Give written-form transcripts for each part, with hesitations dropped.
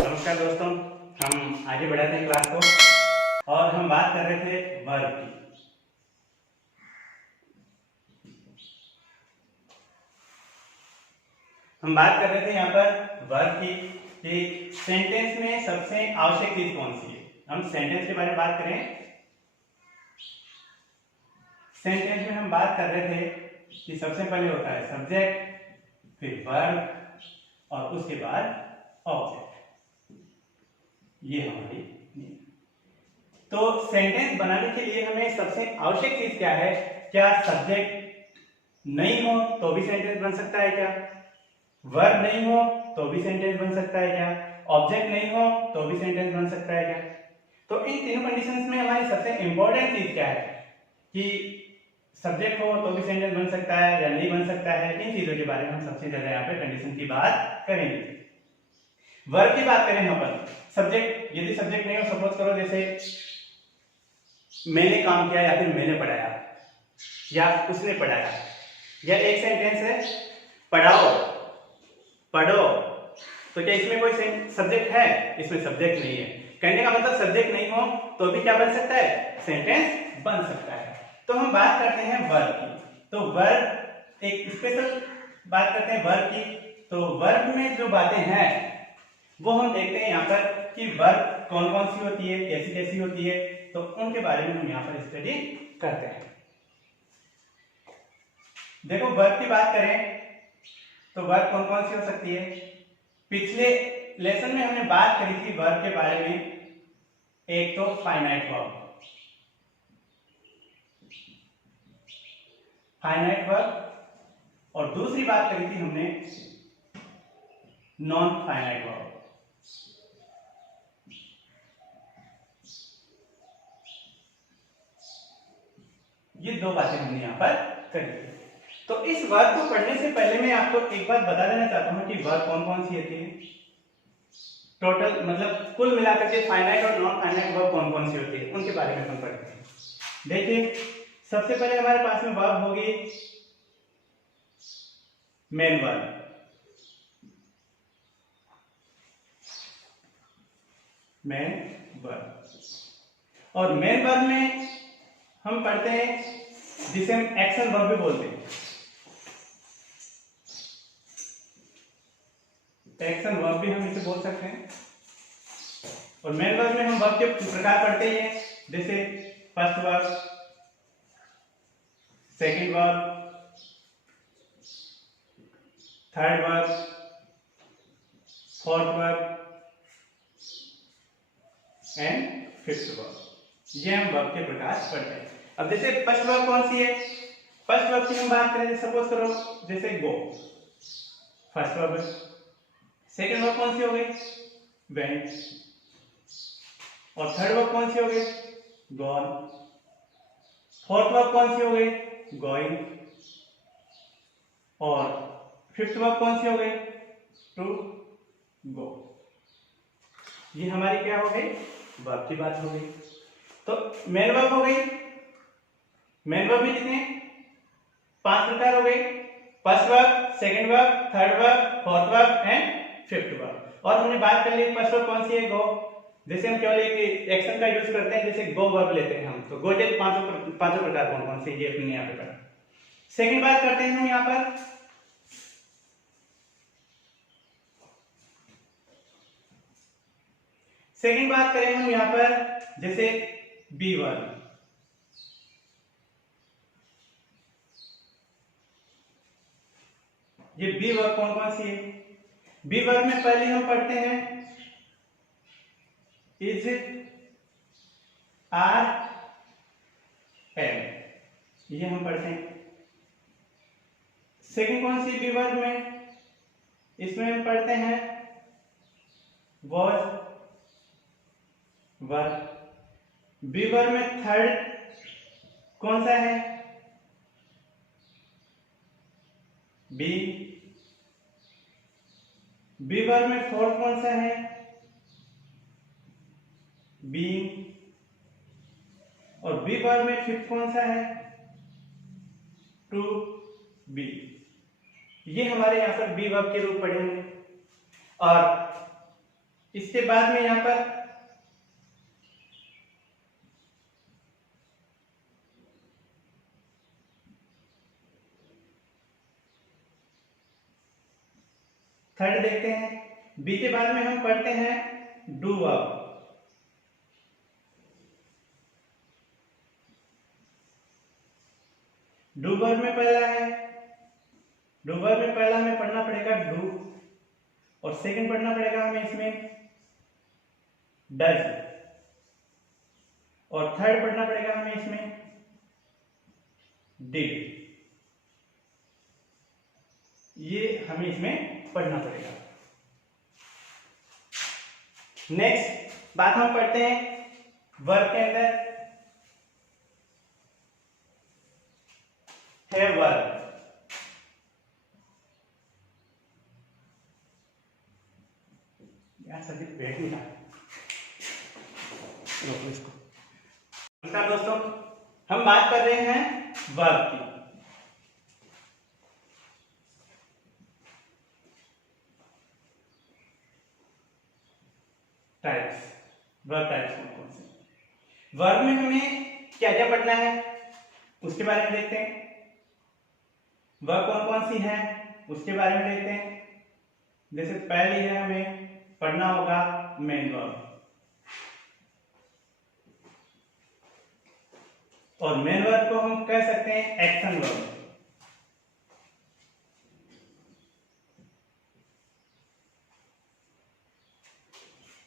नमस्कार दोस्तों, हम आगे बढ़ाते हैं क्लास को और हम बात कर रहे थे वर्ब की। हम बात कर रहे थे यहाँ पर वर्ब की कि सेंटेंस में सबसे आवश्यक चीज कौन सी है। हम सेंटेंस के बारे में बात करें। सेंटेंस में हम बात कर रहे थे कि सबसे पहले होता है सब्जेक्ट, फिर वर्ब और उसके बाद ऑब्जेक्ट। ये हमारी तो सेंटेंस बनाने के लिए हमें सबसे आवश्यक चीज क्या है? क्या सब्जेक्ट नहीं हो तो भी सेंटेंस बन सकता है क्या? वर्ब नहीं हो तो भी सेंटेंस बन सकता है क्या? ऑब्जेक्ट नहीं हो तो भी सेंटेंस बन सकता है क्या? तो इन तीनों कंडीशंस में हमारी सबसे इंपॉर्टेंट चीज क्या है कि सब्जेक्ट हो तो भी सेंटेंस बन सकता है या नहीं बन सकता है। इन चीजों के बारे में हम सबसे ज्यादा यहाँ पे कंडीशन की बात करेंगे। वर्ब की बात करें यहाँ पर, सब्जेक्ट यदि सब्जेक्ट नहीं हो, सपोज करो जैसे मैंने काम किया या फिर मैंने पढ़ाया या उसने पढ़ाया, या एक सेंटेंस है पढ़ाओ पढ़ो, तो क्या इसमें कोई सब्जेक्ट है? इसमें सब्जेक्ट नहीं है। कहने का मतलब सब्जेक्ट नहीं हो तो भी क्या बन सकता है? सेंटेंस बन सकता है। तो हम बात करते हैं वर्ब की। तो वर्ब एक स्पेशल बात करते हैं वर्ब की। तो वर्ब में जो बातें हैं वो हम देखते हैं यहाँ पर कि वर्ब कौन कौन सी होती है, कैसी कैसी होती है, तो उनके बारे में हम यहाँ पर स्टडी करते हैं। देखो वर्ब की बात करें तो वर्ब कौन कौन सी हो सकती है। पिछले लेसन में हमने बात करी थी वर्ब के बारे में। एक तो फाइनाइट वर्ब और दूसरी बात करी थी हमने नॉन फाइनाइट वर्ब। ये दो बातें हमने यहाँ पर करी। तो इस वर्ब को पढ़ने से पहले मैं आपको एक बात बता देना चाहता हूं कि वर्ब कौन कौन सी होती है। टोटल मतलब कुल मिलाकर के फाइनाइट और नॉन फाइनाइट वर्ब कौन कौन सी होती है उनके बारे में हम पढ़ते हैं। देखिए सबसे पहले हमारे पास में वर्ब होगी मेन वर्ब। और मेन वर्ब में हम पढ़ते हैं जिसे हम एक्शन वर्ब भी बोलते हैं। एक्शन वर्ब भी हम इसे बोल सकते हैं। और मेन वर्ब में हम वर्ब के प्रकार पढ़ते ही हैं, जैसे first verb, second verb, third verb, fourth verb and fifth verb. ये हम वर्ब के प्रकार पढ़ते हैं। अब जैसे फर्स्ट वर्ब कौन सी है? फर्स्ट वर्ब की हम बात करें, सपोज करो जैसे गो, फर्स्ट वर्ब है। सेकंड वर्ब कौन सी हो गई? वेंट। और थर्ड वर्ब कौन सी हो गई? गॉन। फोर्थ वर्ब कौन सी हो गई? गोइंग। और फिफ्थ वर्ब कौन सी हो गई? To go. ये हमारी क्या हो गई? वर्ब की बात हो गई। तो मेन वर्ब हो गई। मेन वर्ब में कितने? 5 प्रकार हो गए। First verb, second verb, third verb, fourth verb and fifth verb. और हमने बात कर ली फर्स्ट वर्ब कौन सी है? गो। जैसे हम केवल एक एक्शन का यूज करते हैं, जैसे गो वर्ब लेते हैं हम, तो गो के पांचों प्रकार कौन कौन से ये अपने यहाँ पे पढ़ा। सेकंड बात करते हैं हम यहाँ पर सेकंड बात करें हम यहाँ पर जैसे बी वर्ब। ये बी वर्ब कौन कौन सी है? बी वर्ब में पहले हम पढ़ते हैं इज, आर, एम, ये हम पढ़ते हैं। सेकंड कौन सी बी वर्ब में? इसमें हम पढ़ते हैं वॉज वर्ब। बी वर्ब में थर्ड कौन सा है? बी। बी वर्ब में फोर्थ कौन सा है? बी। और बी वर्ब में फिफ्थ कौन सा है? To be. ये हमारे यहां पर बी वर्ब के रूप पढ़े होंगे। और इसके बाद में यहाँ पर थर्ड देखते हैं। बी के बाद में हम पढ़ते हैं डू वर्ब। डू वर्ब में पहला है, डू वर्ब में पहला हमें पढ़ना पड़ेगा डू, और सेकंड पढ़ना पड़ेगा हमें इसमें डज, और थर्ड पढ़ना पड़ेगा हमें इसमें डिड। ये हमें इसमें पढ़ना पड़ेगा। नेक्स्ट बात हम पढ़ते हैं वर्ब के अंदर है वर्ब। यार सभी बैठ नहीं रहा। इसको नमस्कार दोस्तों, हम बात कर रहे हैं वर्ब की। टाइप्स, वर्ब टाइप्स कौन कौन से। वर्ब में हमें क्या क्या पढ़ना है उसके बारे में देखते हैं। वर्ब कौन कौन सी है उसके बारे में देखते हैं। जैसे पहली है, हमें पढ़ना होगा मेन वर्ब, और मेन वर्ब को हम कह सकते हैं एक्शन वर्ब।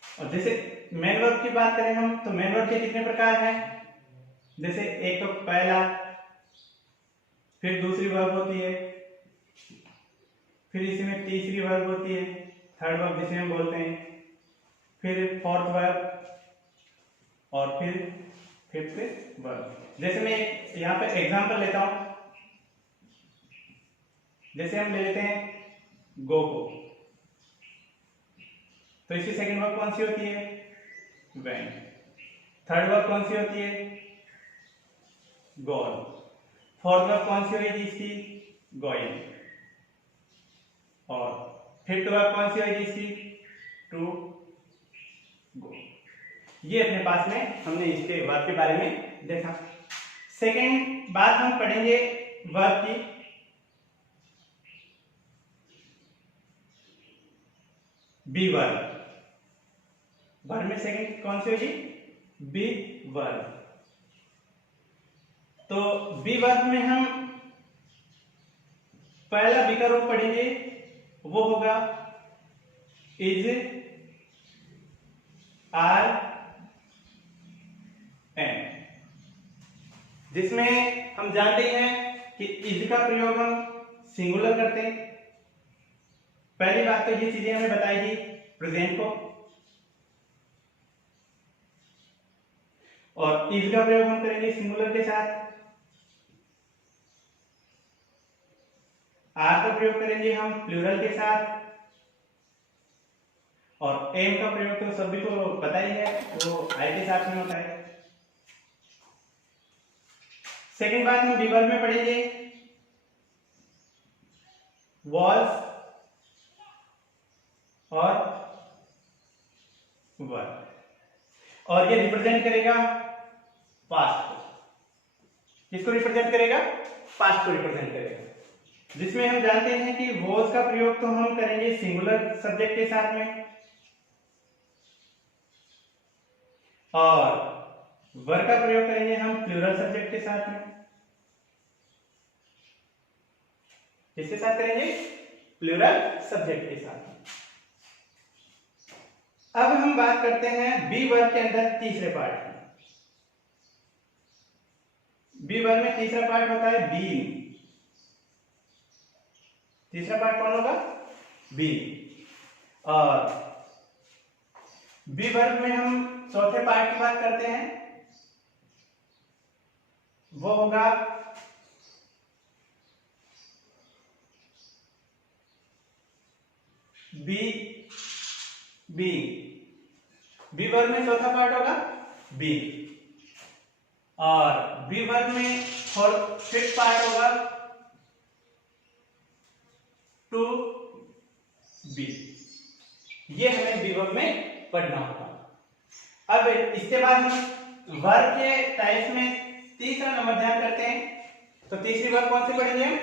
और जैसे मेन वर्ब की बात करें हम, तो मेन वर्ब के कितने प्रकार हैं। जैसे एक तो पहला, फिर दूसरी वर्ब होती है, फिर इसमें तीसरी वर्ब होती है, थर्ड वर्ब जिसे हम बोलते हैं, फिर फोर्थ वर्ब, और फिर फिफ्थ वर्ब। जैसे मैं यहाँ पे एग्जांपल लेता हूं, जैसे हम ले लेते हैं गो को, तो इसकी सेकंड वर्ब कौन सी होती है, वेन। थर्ड वर्ब कौन सी होती है, गॉन। फोर्थ वर्ब कौन सी होगी इसकी, गोइंग। और फिफ्थ वर्ब कौन सी होगी इसकी, टू गो। ये अपने पास में हमने इसके वर्ब के बारे में देखा। सेकेंड बात हम पढ़ेंगे वर्ब की, बी वर्ब। वर्ब में सेकंड कौन सी होगी, बी वर्ब। तो बी वर्ब में हम पहला बी का रूप पढ़ेंगे, वो होगा इज, आर, एम, जिसमें हम जानते हैं कि इज का प्रयोग हम सिंगुलर करते हैं। पहली बात तो ये चीजें हमें बताएगी प्रेजेंट को, और इज का प्रयोग हम करेंगे सिंगुलर के साथ। आर का प्रयोग करेंगे हम प्लूरल के साथ, और एम का प्रयोग तो सभी को पता ही है, वो आई के साथ में होता है। सेकंड बात हम बी वर्ब में पढ़ेंगे वॉज और वर, और ये रिप्रेजेंट करेगा पास्ट को। किसको रिप्रेजेंट करेगा, पास्ट को रिप्रेजेंट करेगा। जिसमें हम जानते हैं कि वॉज का प्रयोग तो हम करेंगे सिंगुलर सब्जेक्ट के साथ में, और वर का प्रयोग करेंगे हम प्लूरल सब्जेक्ट के साथ में। किसके साथ करेंगे, प्लूरल सब्जेक्ट के साथ में। अब हम बात करते हैं बी वर्ब के अंदर तीसरे पार्ट में। बी वर्ब में तीसरा पार्ट होता है बीइंग। तीसरा पार्ट कौन होगा, बीइंग। और बी वर्ब में हम चौथे पार्ट की बात करते हैं, वो होगा बी, बी वर्ब में चौथा पार्ट होगा बी, और बी वर्ब में फिफ्थ पार्ट होगा टू बी। ये हमें बी वर्ब में पढ़ना होगा। अब इसके बाद हम वर्ब के टाइप्स में तीसरा नंबर ध्यान करते हैं। तो तीसरी वर्ब कौन सी पढ़ेंगे हम?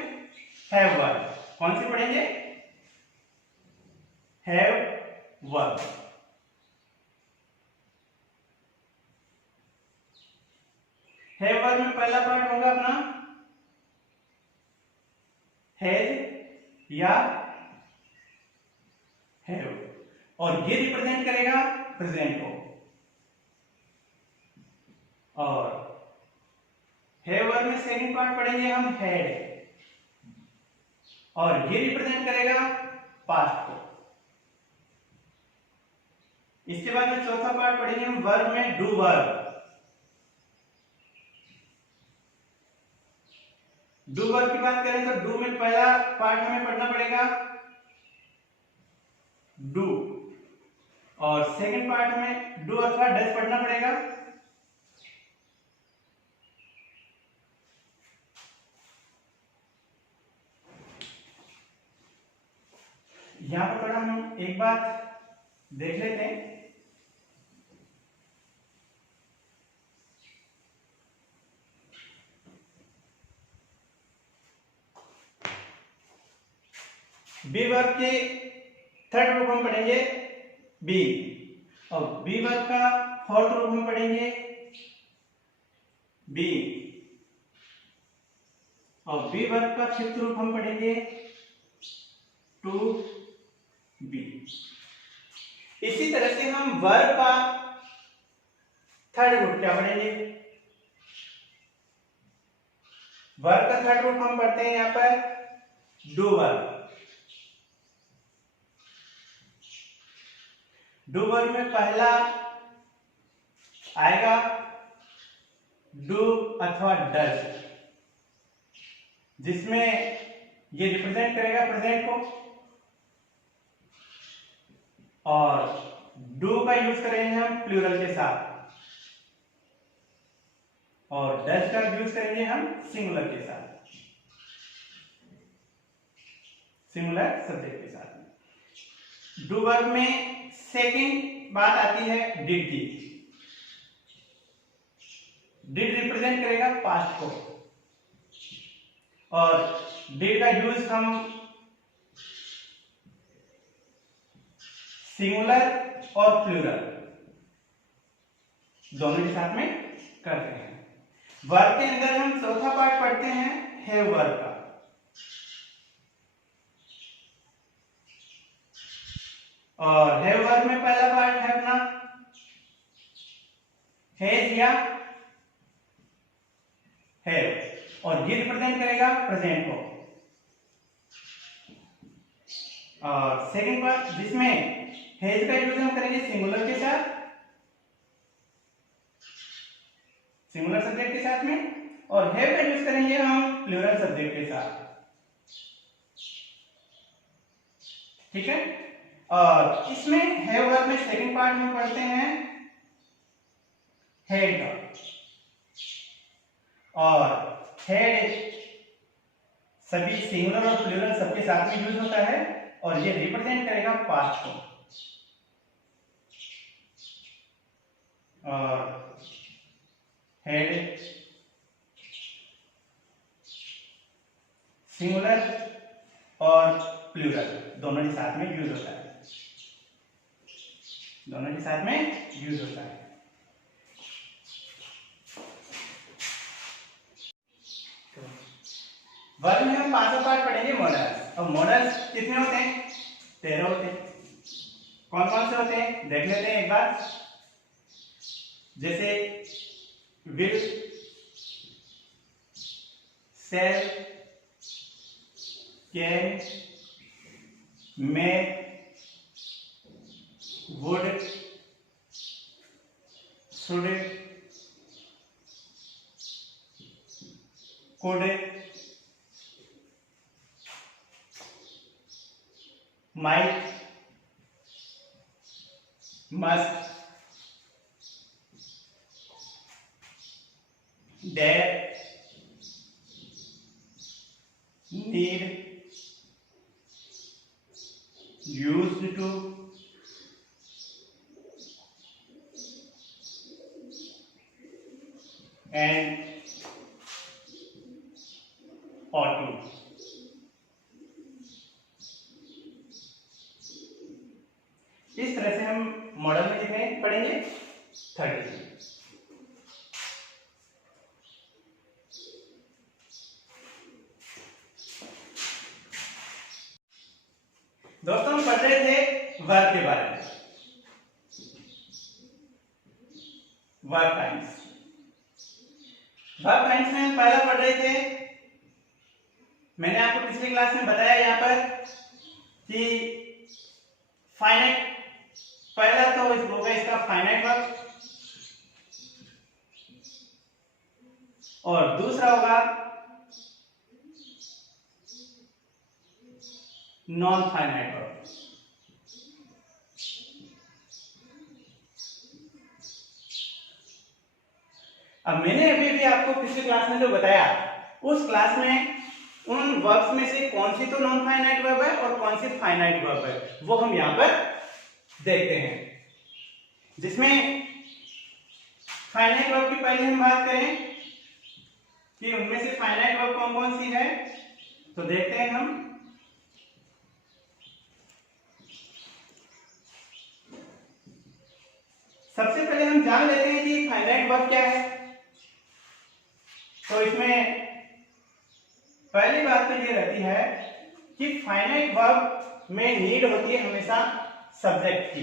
Have verb. कौन सी पढ़ेंगे? Have verb. हैव वर्ब में पहला पार्ट होगा अपना हैज या हैव, और ये रिप्रेजेंट करेगा प्रेजेंट को। और हैव वर्ब में सेकंड पार्ट पढ़ेंगे हम हैड, और ये रिप्रेजेंट करेगा पास्ट को। इसके बाद में चौथा पार्ट पढ़ेंगे हम वर्ब में डू वर्ब। डू वर्ब की बात करें तो डू में पहला पार्ट हमें पढ़ना पड़ेगा डू, और सेकंड पार्ट में डू अथवा डज पढ़ना पड़ेगा। यहां पर थोड़ा हम एक बात देख लेते हैं। बी वर्ब के थर्ड रूप हम पढ़ेंगे बी, और बी वर्ब का फोर्थ रूप हम पढ़ेंगे बी, और बी वर्ब का फिफ्थ रूप हम पढ़ेंगे टू बी। इसी तरह से हम वर्ब का थर्ड रूप क्या पढ़ेंगे? वर्ब का थर्ड रूप हम पढ़ते हैं यहां पर डू वर्ब। डू वर्ब में पहला आएगा डू अथवा डज, जिसमें ये रिप्रेजेंट करेगा प्रेजेंट को, और डू का यूज करेंगे हम प्लूरल के साथ, और डज का यूज करेंगे हम सिंगुलर के साथ, सिंगुलर सब्जेक्ट के साथ। डू वर्ब में सेकंड बात आती है डिड की। डिड रिप्रेजेंट करेगा पास्ट को, और डिड का यूज हम सिंगुलर और प्लूरल दोनों के साथ में करते हैं। वर्ब के अंदर हम चौथा पार्ट पढ़ते हैं हैव वर्ब का। और हैव वर्ब में पहला पार्ट है अपना हैज या हैव, और ये रिप्रेजेंट करेगा प्रेजेंट को। और सेकंड पार्ट जिसमें हैज का यूज हम करेंगे सिंगुलर के साथ, सिंगुलर सब्जेक्ट के साथ में, और हैव का यूज करेंगे हम प्लूरल सब्जेक्ट के साथ। ठीक है। और इसमें हैव वर्ब में सेकंड पार्ट में पढ़ते हैं हेड का, और हेड सभी सिंगुलर और प्लूरल सबके साथ में यूज होता है, और ये रिप्रेजेंट करेगा पास्ट को। और हेड सिंगुलर और प्लूरल दोनों के साथ में यूज होता है, दोनों के साथ में यूज होता है। वर्ब में हम पांचों पार्ट पढ़ेंगे मॉडल्स। अब मॉडल्स कितने होते हैं? 13 होते हैं। कौन कौन से होते हैं देख लेते हैं एक बार। जैसे will, shall, can, may, would, should, could, might, must, dare, need, used to, and और टू। इस तरह से हम मॉडल में कितने पढ़ेंगे 30। दोस्तों हम पढ़ रहे थे वर्ब के बारे में, वर्ब टाइम्स। वर्ब टाइम्स में हम पहला पढ़ रहे थे, मैंने आपको पिछली क्लास में बताया यहाँ पर कि फाइनाइट, पहला तो होगा इसका फाइनाइट वर्ब और दूसरा होगा नॉन फाइनाइट वर्ब। अब मैंने अभी भी आपको पिछली क्लास में जो बताया, उस क्लास में उन वर्ब्स में से कौन सी तो नॉन फाइनाइट वर्ब है और कौन सी फाइनाइट वर्ब है, वो हम यहां पर देखते हैं। जिसमें फाइनाइट वर्ब की पहले हम बात करें कि उनमें से फाइनाइट वर्ब कौन कौन सी है, तो देखते हैं हम। सबसे पहले हम जान लेते हैं कि फाइनाइट वर्ब क्या है। तो इसमें पहली बात तो ये रहती है कि फाइनाइट वर्ब में नीड होती है हमेशा सब्जेक्ट की।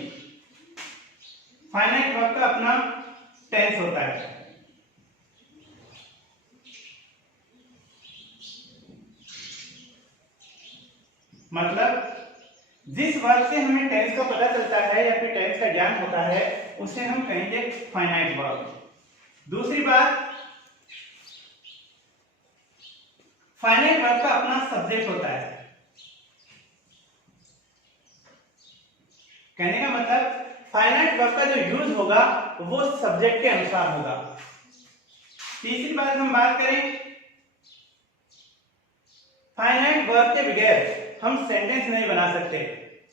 फाइनाइट वर्ब का अपना टेंस होता है। मतलब जिस वर्ब से हमें टेंस का पता चलता है या फिर टेंस का ज्ञान होता है, उसे हम कहेंगे फाइनाइट वर्ब। दूसरी बात, फाइनाइट वर्ब का अपना सब्जेक्ट होता है। कहने का मतलब फाइनाइट वर्ब का जो यूज होगा वो सब्जेक्ट के अनुसार होगा। तीसरी बात हम बात करें, फाइनाइट वर्ब के बगैर हम सेंटेंस नहीं बना सकते।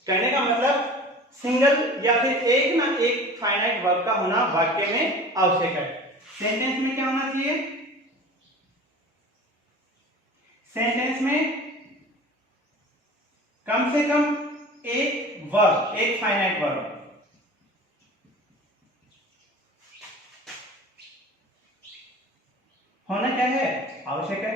कहने का मतलब सिंगल या फिर एक ना एक फाइनाइट वर्ब का होना वाक्य में आवश्यक है। सेंटेंस में क्या होना चाहिए, सेंटेंस में कम से कम एक वर्ब, एक फाइनाइट वर्ब। होना क्या है, आवश्यक है।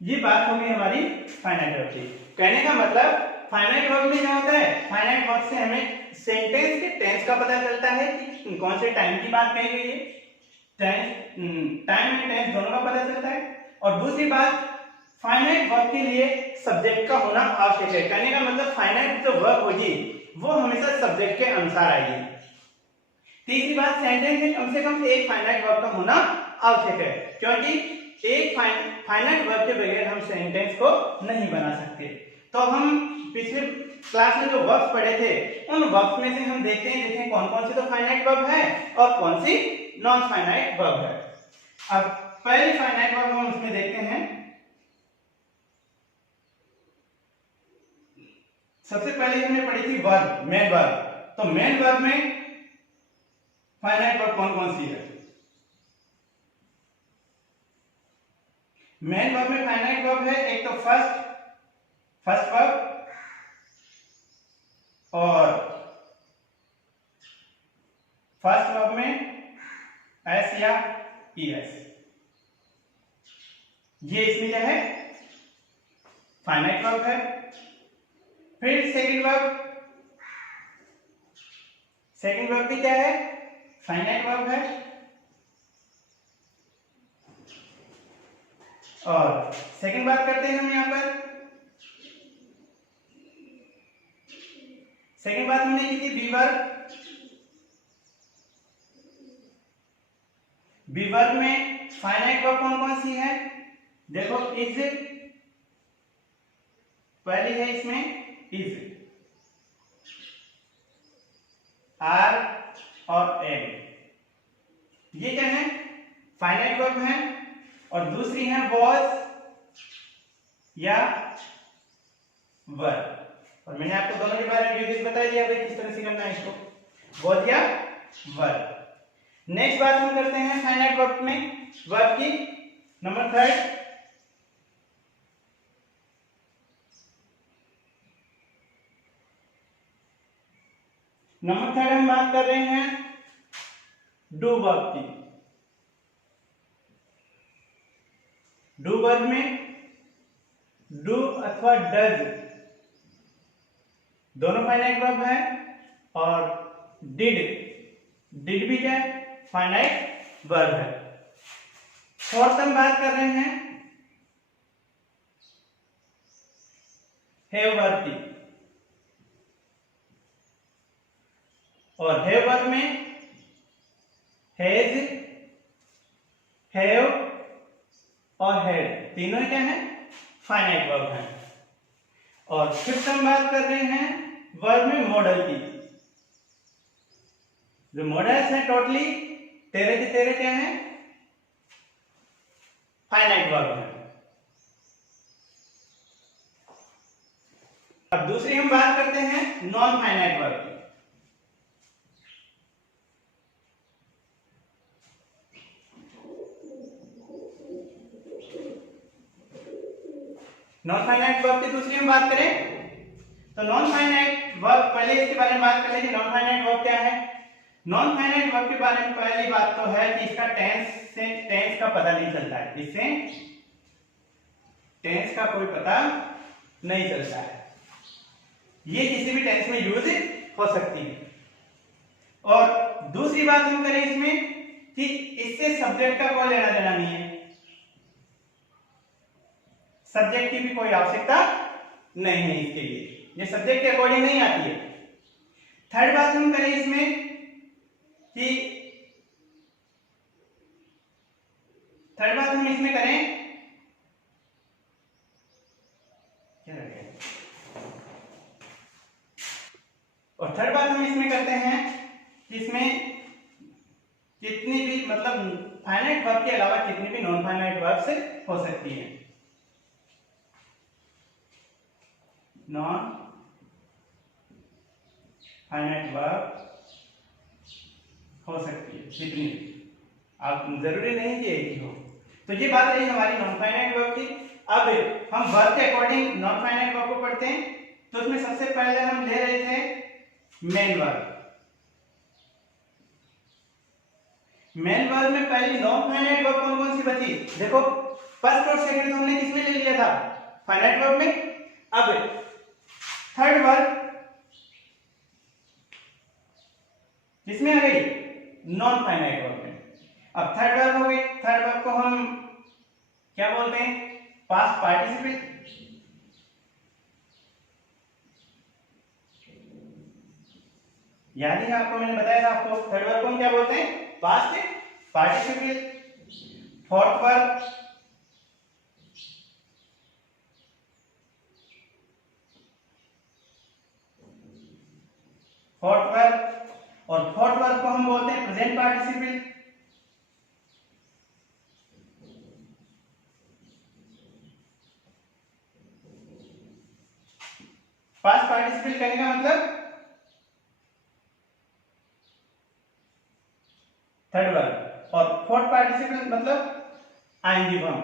ये बात होगी हमारी फाइनाइट वर्ब की। कहने का मतलब फाइनाइट वर्ब में क्या होता है, फाइनाइट वर्ब से हमें सेंटेंस के टेंस का पता चलता है कि कौन से टाइम की बात कही गई है, टाइम एंड टेंस दोनों का पता चलता है। और दूसरी बात, फाइनाइट वर्ब के लिए सब्जेक्ट का होना आवश्यक है। कहने का मतलब फाइनाइट जो वर्ब होगी वो हमेशा सब्जेक्ट के अनुसार आएगी। तीसरी बात, सेंटेंस में कम से कम एक फाइनाइट वर्ब का होना आवश्यक है, क्योंकि एक फाइनाइट वर्ब के बगैर हम सेंटेंस को नहीं बना सकते। तो हम पिछले क्लास में जो वर्ब्स पढ़े थे, उन वर्ब्स में से हम देखते हैं, देखें कौन कौन सी तो फाइनाइट वर्ब है और कौन सी नॉन फाइनाइट वर्ब है। अब पहली फाइनाइट वर्ब हम उसमें देखते हैं। सबसे पहले हमने पढ़ी थी वर्ब, मेन वर्ब। तो मेन वर्ब में फाइनाइट वर्ब कौन कौन सी है? मेन वर्ब में फाइनाइट वर्ब है एक तो फर्स्ट वर्ब और फर्स्ट वर्ब में एस या ईएस, ये इसमें क्या है, फाइनाइट वर्ब है। फिर सेकंड वर्ब भी क्या है, फाइनाइट वर्ब है। और सेकंड बात करते हैं हम यहां पर, सेकंड बात हमने की थी बी वर्ब। बी वर्ब में फाइनाइट वर्ब कौन कौन सी है, देखो इज, पहली है इसमें इज, आर और एम, ये क्या है, फाइनाइट वर्ब है। और दूसरी है वॉज या वर, और मैंने आपको दोनों के बारे में यूजेस बता दिया भाई किस तरह से करना है इसको, बोल दिया वर्ब। नेक्स्ट बात हम करते हैं फाइनाइट वर्ब में वर्ब की नंबर 3। नंबर 3 हम बात कर रहे हैं डू वर्ब की। डू वर्ब में डू अथवा डज दोनों फाइनाइट वर्ब है, और डिड भी क्या है, फाइनाइट वर्ब है। फोर्थ हम बात कर रहे हैं हैव वर्ब की, और हैव वर्ब में हैज, हैव और हैड तीनों क्या है, फाइनाइट वर्ब है। और फिफ्थ हम बात कर रहे हैं वर्ब में मॉडल की। जो मॉडल्स हैं टोटली 13 के 13 क्या है, फाइनाइट वर्ब है। अब दूसरी हम बात करते हैं नॉन फाइनाइट वर्ब की। नॉन फाइनाइट वर्ब की दूसरी हम बात करें तो नॉन फाइनाइट वर्ब, पहले इसके बारे में बात कर लीजिए। नॉन फाइनाइट वर्ब क्या है? नॉन फाइनाइट वर्ब के बारे में पहली बात तो है कि इसका टेंस का पता नहीं चलता है, इससे टेंस का कोई पता नहीं चलता है। ये किसी भी टेंस में यूज हो सकती है। और दूसरी बात हम करें इसमें कि इससे सब्जेक्ट का कोई लेना देना नहीं है, सब्जेक्ट की भी कोई आवश्यकता नहीं है इसके लिए, ये सब्जेक्ट के अकॉर्डिंग नहीं आती है। थर्ड बात हम करें इसमें कि थर्ड बात हम इसमें करें क्या रखें, और थर्ड बात हम इसमें करते हैं कि इसमें कितनी भी मतलब फाइनाइट वर्ब के अलावा कितनी भी नॉन फाइनाइट वर्ब से हो सकती है। नॉन फाइनाइट वर्ब हो सकती है कितनी, आप जरूरी नहीं कि एक ही हो। तो ये बात रही हमारी नॉन फाइनाइट वर्ब की। अब हम वर्ब के अकॉर्डिंग नॉन फाइनाइट वर्ब को पढ़ते हैं। तो इसमें सबसे पहले हम ले रहे थे मेन वर्ब। मेन वर्ब में पहली नॉन फाइनाइट वर्ब कौन कौन सी बची? देखो फर्स्ट और सेकंड तो हमने किसमें ले लिया था? फाइनाइट वर्ब में। अब थर्ड वर्ब किसमें आ गई? नॉन फाइनाइट वर्ब में। अब थर्ड वर्ब हो गई, थर्ड वर्ब को हम क्या बोलते हैं? Past participle. याद है आपको, मैंने बताया था आपको थर्ड वर्ब को हम क्या बोलते हैं? Past participle. फोर्थ वर्ब और फोर्थ वर्ब को हम बोलते हैं प्रेजेंट पार्टिसिपल। पास्ट पार्टिसिपल कहने का मतलब थर्ड वर्ब, और फोर्थ पार्टिसिपल मतलब आईएनजी फॉर्म।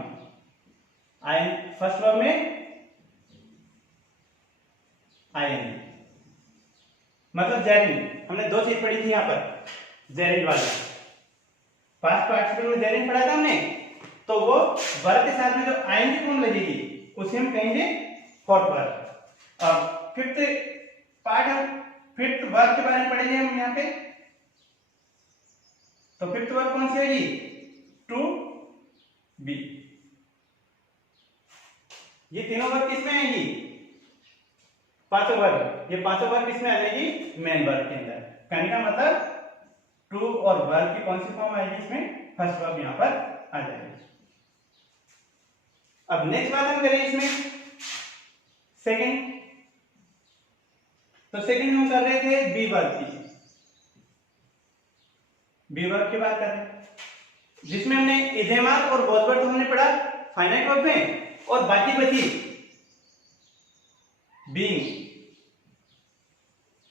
फर्स्ट वर्ब में आईएनजी मतलब जेरिंग। हमने दो चीज पढ़ी थी यहाँ पर, जेरिंग वाला। पास्ट पार्टिसिपल में जेरिंग पढ़ा था हमने, तो वो वर्ब के साथ में जो आईएनजी फॉर्म लगेगी उसे हम कहेंगे फोर्थ वर्ब। अब फिफ्थ वर्ब के बारे में पढ़ेंगे हम यहाँ पे। तो फिफ्थ वर्ब कौन सी होगी? To be. ये तीनों वर्ब किसमें आएंगी? पांचों वर्ब। ये पांचों वर्ब किसमें आ जाएगी? मेन वर्ब के अंदर। कहने का मतलब टू और वर्ब की कौन सी फॉर्म आएगी इसमें? फर्स्ट वर्ब यहां पर आ जाएगी। अब नेक्स्ट बात हम करें इसमें सेकंड। तो सेकंड हम कर रहे थे बी वर्ब की। बी वर्ब की बात कर रहे हैं, जिसमें हमने इजेमार और बोथ वर्ब तो हमने पढ़ा फाइनाइट वर्ब में, और बाकी बची बीइंग।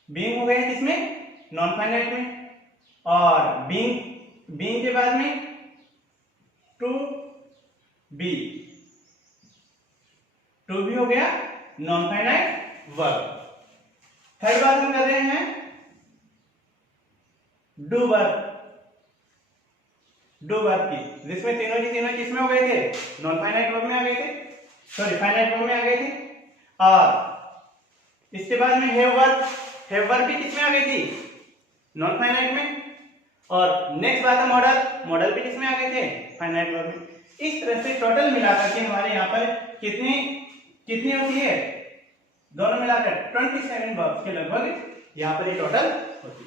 बीइंग हो गया किसमें, नॉन फाइनाइट में, और बीइंग के बाद में टू बी हो गया नॉन फाइनाइट वर्ब। थर्ड बात हम कर रहे हैं डू वर्ब की, जिसमें तीनों की तीनों किसमें हो गए थे, नॉन फाइनाइट वर्ब में आ गए थे, सॉरी फाइनाइट वर्ब में आ गए थे। और इसके बाद में हैव वर्ब भी किसमें आ गई थी, नॉन फाइनाइट में। और नेक्स्ट बात है मॉडल भी किसमें आ गए थे, फाइनाइट वर्ब में। इस तरह से टोटल मिलाकर के हमारे यहाँ पर कितनी होती है, दोनों मिलाकर 27 वर्ब्स के लगभग यहाँ पर ये टोटल होती है।